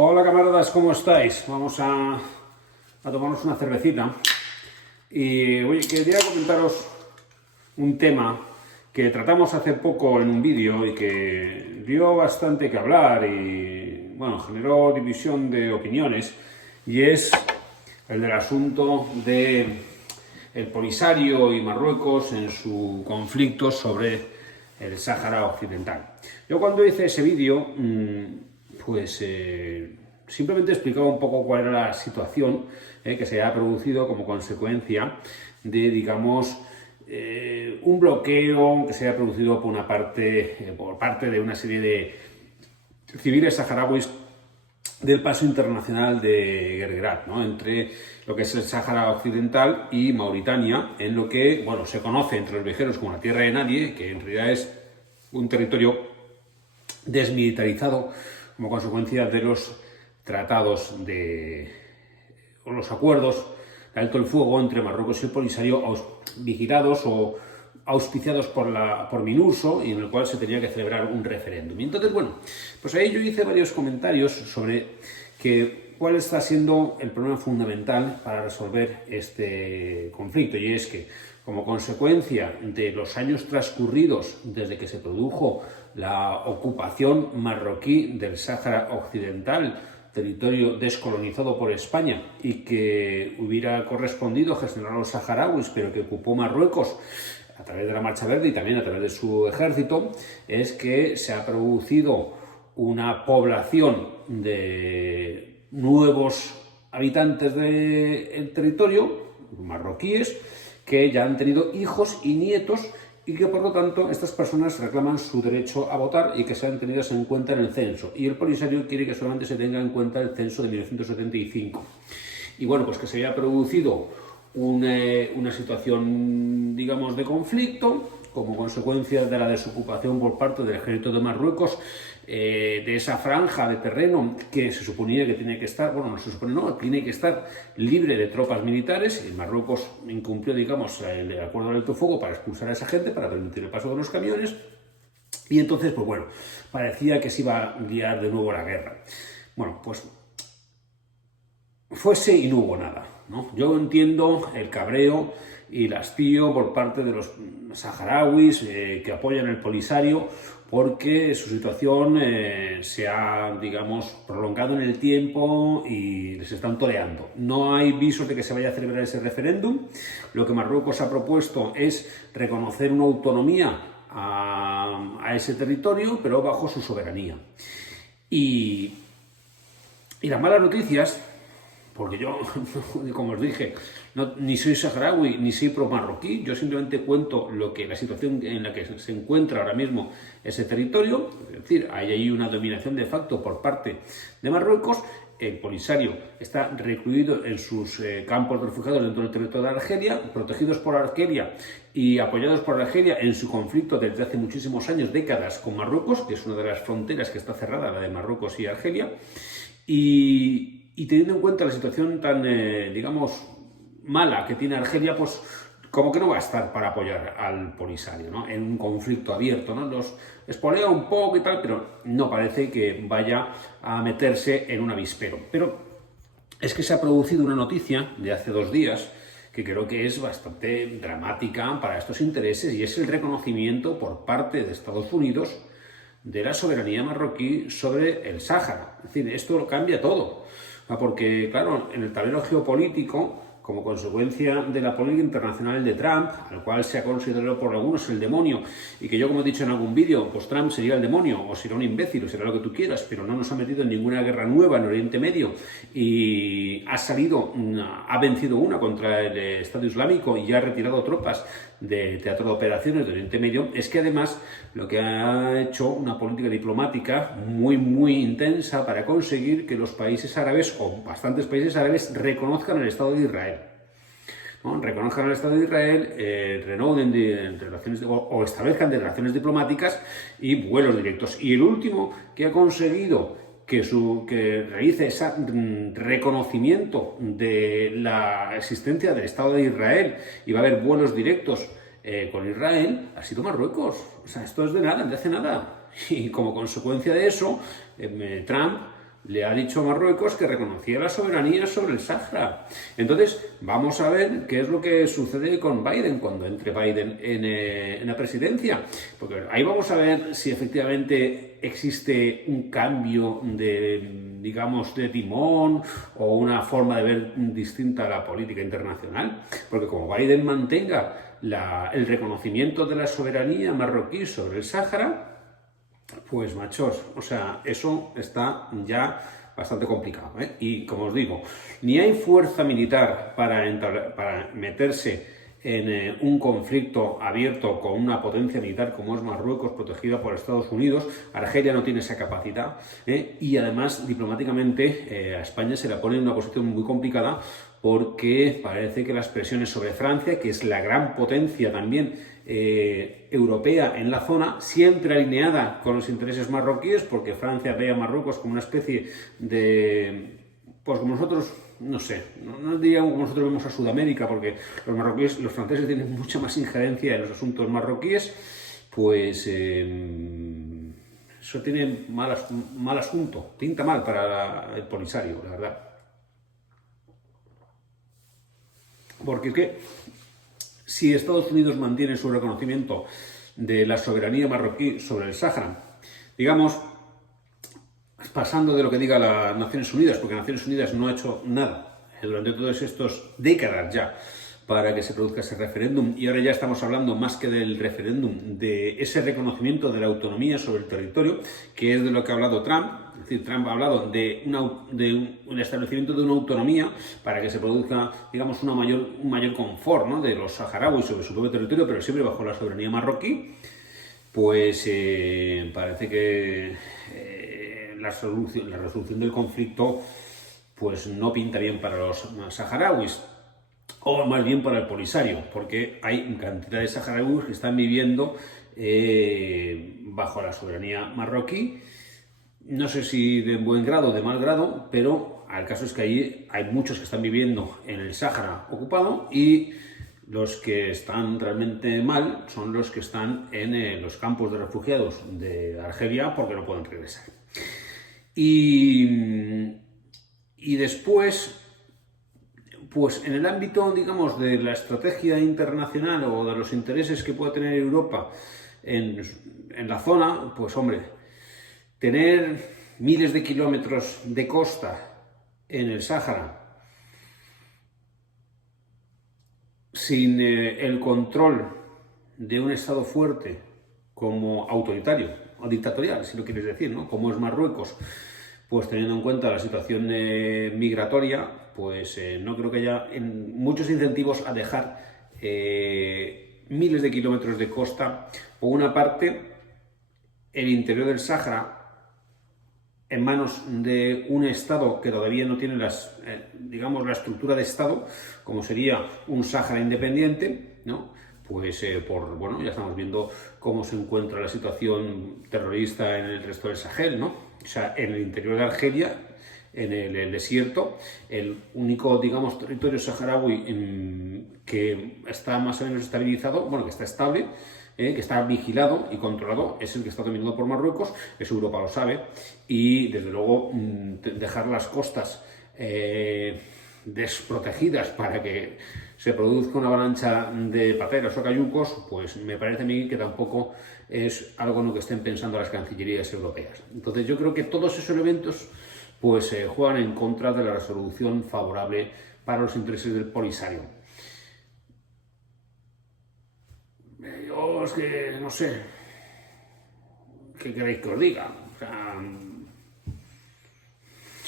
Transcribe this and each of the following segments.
Hola camaradas, ¿cómo estáis? Vamos a tomarnos una cervecita. Y oye, quería comentaros un tema que tratamos hace poco en un vídeo y que dio bastante que hablar y bueno, generó división de opiniones, y es el del asunto de el Polisario y Marruecos en su conflicto sobre el Sáhara Occidental. Yo cuando hice ese vídeo, simplemente explicaba un poco cuál era la situación que se ha producido como consecuencia de, digamos, un bloqueo que se ha producido por parte de una serie de civiles saharauis del paso internacional de Guerguerat, ¿no? Entre lo que es el Sáhara Occidental y Mauritania, en lo que se conoce entre los viajeros como la tierra de nadie, que en realidad es un territorio desmilitarizado como consecuencia de los tratados o los acuerdos de alto el fuego entre Marruecos y el Polisario, vigilados o auspiciados por Minurso, y en el cual se tenía que celebrar un referéndum. Y entonces, pues ahí yo hice varios comentarios sobre cuál está siendo el problema fundamental para resolver este conflicto, y es que, como consecuencia de los años transcurridos desde que se produjo la ocupación marroquí del Sáhara Occidental, territorio descolonizado por España y que hubiera correspondido gestionar a los saharauis, pero que ocupó Marruecos a través de la Marcha Verde y también a través de su ejército, es que se ha producido una población de nuevos habitantes del territorio, marroquíes, que ya han tenido hijos y nietos, y que por lo tanto estas personas reclaman su derecho a votar y que sean tenidas en cuenta en el censo. Y el Polisario quiere que solamente se tenga en cuenta el censo de 1975. Y pues que se haya producido una situación, digamos, de conflicto como consecuencia de la desocupación por parte del ejército de Marruecos de esa franja de terreno que se suponía que tiene que estar, tiene que estar libre de tropas militares, y Marruecos incumplió, digamos, el acuerdo de alto fuego para expulsar a esa gente, para permitir el paso de los camiones, y entonces, parecía que se iba a liar de nuevo la guerra. Fuese y no hubo nada, ¿no? Yo entiendo el cabreo y el hastío por parte de los saharauis que apoyan el Polisario, porque su situación se ha, digamos, prolongado en el tiempo y les están toreando. No hay visos de que se vaya a celebrar ese referéndum. Lo que Marruecos ha propuesto es reconocer una autonomía a ese territorio, pero bajo su soberanía. Y las malas noticias, porque yo, como os dije, ni soy saharaui ni soy pro-marroquí, yo simplemente cuento la situación en la que se encuentra ahora mismo ese territorio. Es decir, hay ahí una dominación de facto por parte de Marruecos. El Polisario está recluido en sus campos de refugiados dentro del territorio de Argelia, protegidos por Argelia y apoyados por Argelia en su conflicto desde hace muchísimos años, décadas, con Marruecos, que es una de las fronteras que está cerrada, la de Marruecos y Argelia. Y teniendo en cuenta la situación tan, digamos, mala que tiene Argelia, pues como que no va a estar para apoyar al Polisario, ¿no? En un conflicto abierto, ¿no? Los espolea un poco y tal, pero no parece que vaya a meterse en un avispero. Pero es que se ha producido una noticia de hace 2 días que creo que es bastante dramática para estos intereses, y es el reconocimiento por parte de Estados Unidos de la soberanía marroquí sobre el Sáhara. Es decir, esto lo cambia todo, porque, claro, en el tablero geopolítico, como consecuencia de la política internacional de Trump, al cual se ha considerado por algunos el demonio, y que yo, como he dicho en algún vídeo, pues Trump sería el demonio, o será un imbécil, o será lo que tú quieras, pero no nos ha metido en ninguna guerra nueva en Oriente Medio, y ha vencido una contra el Estado Islámico y ha retirado tropas de teatro de operaciones de Oriente Medio. Es que además lo que ha hecho una política diplomática muy, muy intensa para conseguir que los países árabes, o bastantes países árabes, reconozcan el Estado de Israel. ¿No? Reconozcan el Estado de Israel, reanuden relaciones o establezcan relaciones diplomáticas y vuelos directos. Y el último que ha conseguido que realice ese reconocimiento de la existencia del Estado de Israel y va a haber vuelos directos con Israel, ha sido Marruecos. O sea, esto es de hace nada. Y como consecuencia de eso, Trump le ha dicho a Marruecos que reconocía la soberanía sobre el Sáhara. Entonces, vamos a ver qué es lo que sucede con Biden cuando entre Biden en la presidencia. Porque ahí vamos a ver si efectivamente existe un cambio de, digamos, de timón o una forma de ver distinta a la política internacional. Porque como Biden mantenga el reconocimiento de la soberanía marroquí sobre el Sáhara, pues machos, o sea, eso está ya bastante complicado, ¿eh? Y como os digo, ni hay fuerza militar para meterse en un conflicto abierto con una potencia militar como es Marruecos, protegida por Estados Unidos. Argelia no tiene esa capacidad, y además diplomáticamente a España se la pone en una posición muy complicada porque parece que las presiones sobre Francia, que es la gran potencia también europea en la zona, siempre alineada con los intereses marroquíes, porque Francia ve a Marruecos como una especie de, pues como nosotros, no sé, no diría como nosotros vemos a Sudamérica, porque los franceses tienen mucha más injerencia en los asuntos marroquíes, pues eso tiene mal asunto, pinta mal para el Polisario, la verdad. Porque ¿qué? Si Estados Unidos mantiene su reconocimiento de la soberanía marroquí sobre el Sáhara, digamos, pasando de lo que diga las Naciones Unidas, porque Naciones Unidas no ha hecho nada durante todas estas décadas ya para que se produzca ese referéndum, y ahora ya estamos hablando más que del referéndum, de ese reconocimiento de la autonomía sobre el territorio, que es de lo que ha hablado Trump. Es decir, Trump ha hablado de un establecimiento de una autonomía para que se produzca, digamos, un mayor confort, ¿no?, de los saharauis sobre su propio territorio, pero siempre bajo la soberanía marroquí. Pues parece que la resolución del conflicto pues no pinta bien para los saharauis, o más bien para el Polisario, porque hay cantidad de saharauis que están viviendo bajo la soberanía marroquí. No sé si de buen grado o de mal grado, pero el caso es que allí hay muchos que están viviendo en el Sáhara ocupado, y los que están realmente mal son los que están en los campos de refugiados de Argelia porque no pueden regresar. Y después, pues en el ámbito, digamos, de la estrategia internacional o de los intereses que pueda tener Europa en la zona, pues hombre, tener miles de kilómetros de costa en el Sáhara sin el control de un Estado fuerte como autoritario o dictatorial, si lo quieres decir, ¿no?, como es Marruecos, pues teniendo en cuenta la situación migratoria, pues no creo que haya muchos incentivos a dejar miles de kilómetros de costa, por una parte, el interior del Sáhara en manos de un Estado que todavía no tiene digamos, la estructura de Estado, como sería un Sáhara independiente, ¿no? Pues bueno, ya estamos viendo cómo se encuentra la situación terrorista en el resto del Sahel, ¿no? O sea, en el interior de Argelia, en el desierto, el único, digamos, territorio saharaui que está más o menos estabilizado, bueno, que está estable, que está vigilado y controlado, es el que está dominado por Marruecos. Eso Europa lo sabe, y desde luego dejar las costas desprotegidas para que se produzca una avalancha de pateras o cayucos, pues me parece a mí que tampoco es algo en lo que estén pensando las cancillerías europeas. Entonces yo creo que todos esos elementos pues juegan en contra de la resolución favorable para los intereses del Polisario. Yo es que no sé qué queréis que os diga. O sea,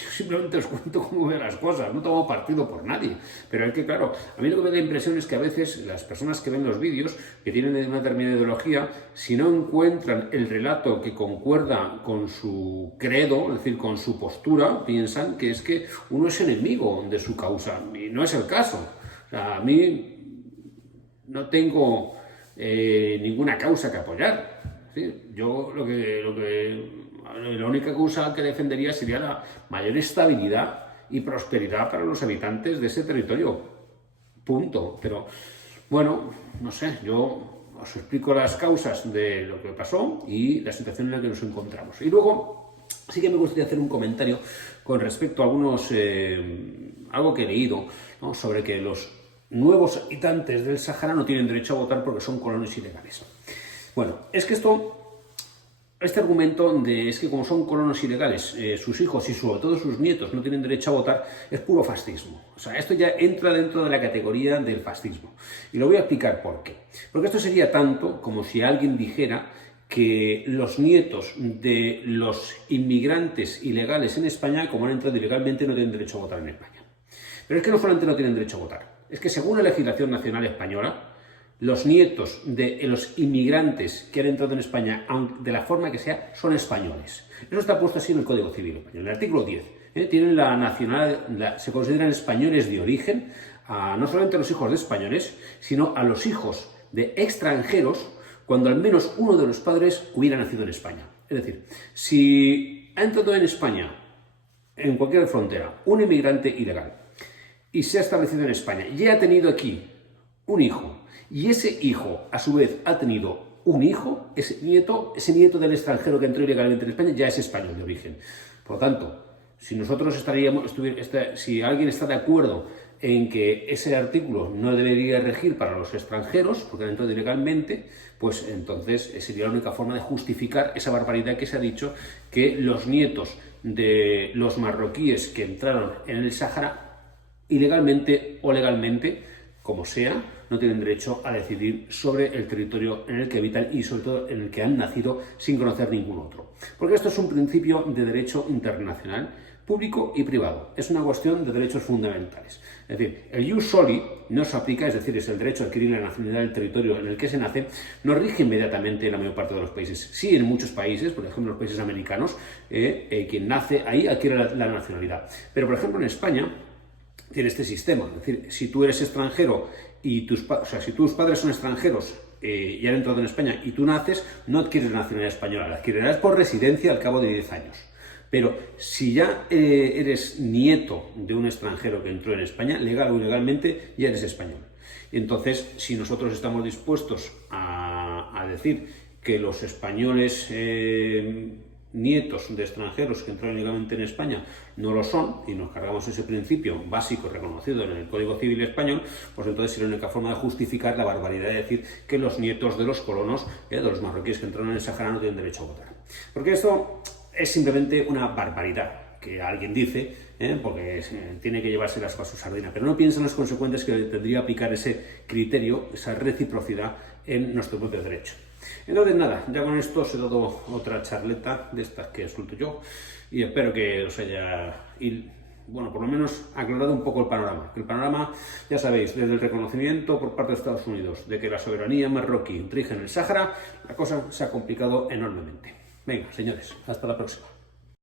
yo simplemente os cuento cómo veo las cosas, no tomo partido por nadie. Pero es que, claro, a mí lo que me da la impresión es que a veces las personas que ven los vídeos, que tienen una determinada ideología, si no encuentran el relato que concuerda con su credo, es decir, con su postura, piensan que es que uno es enemigo de su causa. Y no es el caso. O sea, a mí no tengo ninguna causa que apoyar. ¿Sí? Yo la única causa que defendería sería la mayor estabilidad y prosperidad para los habitantes de ese territorio. Punto. Pero, bueno, no sé, yo os explico las causas de lo que pasó y la situación en la que nos encontramos. Y luego, sí que me gustaría hacer un comentario con respecto a algo que he leído, ¿no?, sobre que los nuevos habitantes del Sáhara no tienen derecho a votar porque son colonos ilegales. Bueno, es que este argumento es que como son colonos ilegales, sus hijos y sobre todo sus nietos no tienen derecho a votar, es puro fascismo. O sea, esto ya entra dentro de la categoría del fascismo. Y lo voy a explicar por qué. Porque esto sería tanto como si alguien dijera que los nietos de los inmigrantes ilegales en España, como han entrado ilegalmente, no tienen derecho a votar en España. Pero es que no solamente no tienen derecho a votar, es que según la legislación nacional española, los nietos de los inmigrantes que han entrado en España, de la forma que sea, son españoles. Eso está puesto así en el Código Civil español. En el artículo 10, tienen la nacionalidad, se consideran españoles de origen, no solamente a los hijos de españoles, sino a los hijos de extranjeros, cuando al menos uno de los padres hubiera nacido en España. Es decir, si ha entrado en España, en cualquier frontera, un inmigrante ilegal, y se ha establecido en España, y ha tenido aquí un hijo, y ese hijo, a su vez, ha tenido un hijo, ese nieto del extranjero que entró ilegalmente en España ya es español de origen. Por lo tanto, si alguien está de acuerdo en que ese artículo no debería regir para los extranjeros, porque han entrado ilegalmente, pues entonces sería la única forma de justificar esa barbaridad que se ha dicho, que los nietos de los marroquíes que entraron en el Sáhara, ilegalmente o legalmente, como sea, no tienen derecho a decidir sobre el territorio en el que habitan y sobre todo en el que han nacido sin conocer ningún otro. Porque esto es un principio de derecho internacional, público y privado. Es una cuestión de derechos fundamentales. Es decir, el ius soli no se aplica, es decir, es el derecho a adquirir la nacionalidad del territorio en el que se nace, no rige inmediatamente en la mayor parte de los países. Sí, en muchos países, por ejemplo, los países americanos, quien nace ahí adquiere la nacionalidad. Pero, por ejemplo, en España tiene este sistema. Es decir, si tú eres extranjero y si tus padres son extranjeros y han entrado en España y tú naces, no adquieres la nacionalidad española, la adquirirás por residencia al cabo de 10 años. Pero si ya eres nieto de un extranjero que entró en España, legal o ilegalmente, ya eres español. Y entonces, si nosotros estamos dispuestos a decir que los españoles nietos de extranjeros que entraron ilegalmente en España no lo son, y nos cargamos ese principio básico reconocido en el Código Civil español, pues entonces sería la única forma de justificar la barbaridad de decir que los nietos de los colonos, de los marroquíes que entraron en el Sáhara, no tienen derecho a votar. Porque esto es simplemente una barbaridad que alguien dice, porque tiene que llevarse las cosas a su sardina, pero no piensa en las consecuencias que tendría aplicar ese criterio, esa reciprocidad en nuestro propio derecho. Entonces nada, ya con esto os he dado otra charleta de estas que suelto yo y espero que os haya, por lo menos aclarado un poco el panorama. El panorama, ya sabéis, desde el reconocimiento por parte de Estados Unidos de que la soberanía marroquí rige en el Sáhara, la cosa se ha complicado enormemente. Venga, señores, hasta la próxima.